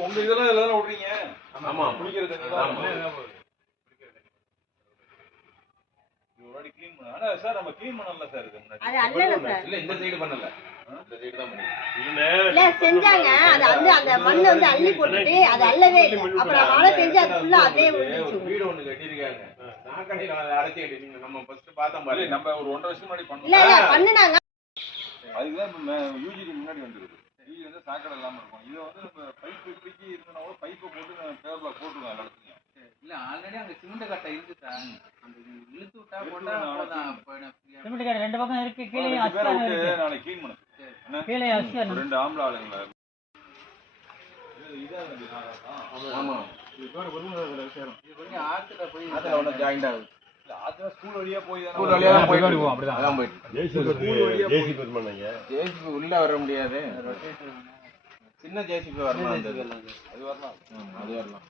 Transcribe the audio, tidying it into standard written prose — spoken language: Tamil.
உங்க இதெல்லாம் இதெல்லாம் விடுறீங்க. ஆமா குளிக்கிற தண்ணி தான். க்ளீன் பண்ண. ஆனா சார் நம்ம க்ளீன் பண்ணல சார் இது முன்னாடி. அது அல்லல சார். இல்ல இந்த சைடு பண்ணல. இந்த சைடு தான் பண்ணி. இல்ல செஞ்சாங்க. அது வந்து அந்த மண்ணை வந்து அள்ளி போட்டுட்டு அது அல்லவே இல்ல. அப்புறம் மழை பெஞ்சா அது ஃபுல்லா அதே ஒரு வீடு ஒன்னு கட்டி இருக்காங்க. சாக்கடையில அடைச்சிட்டு நீங்க நம்ம ஃபர்ஸ்ட் பார்த்தோம் பாரு. நம்ம ஒரு 1.5 வருஷம் முன்னாடி பண்ணோம். இல்ல இல்ல பண்ணுனாங்க. அதுதான் யூஜிக்கு முன்னாடி வந்துருக்கு. யூஜி வந்து சாக்கடை இல்லாம இருக்கும். இது வந்து நம்ம பைப் இப்படிக்கு இருக்கனா கூட பைப்பை போட்டு பேர் பிளாக் போட்டுருவோம் எல்லா இடத்துலயும். இல்ல ஆல்ரெடி அங்க சிமெண்ட் கட்டை இருக்கு சார். அந்த இழுத்து விட்டா போட்டா போலாம். சிமெண்ட் கட்டை ரெண்டு பக்கம் இருக்கு. கீழே அஸ்கர் இருக்கு. நாளை க்ளீன் பண்ணு. என்ன? கீழே அஸ்கர். ரெண்டு ஆம்பளை ஆளுங்களா. இதா வந்து ஆமா. இது பேர் ஒருமுறை சேரும். இது கொஞ்சம் ஆத்துல போய் ஆத்துல ஒண்ணு ஜாயிண்ட் ஆகுது. இல்ல ஆத்துல ஸ்கூல் வழியா போய் தான் ஸ்கூல் வழியா தான் போயிட்டு இருக்கோம். அப்படிதான். அதான் போயிட்டு. ஜேசிபி பெர்மனங்க. ஜேசிபி உள்ள வர முடியாது. சின்ன ஜேசிபி வரணும். அது வரலாம். அது வரலாம்.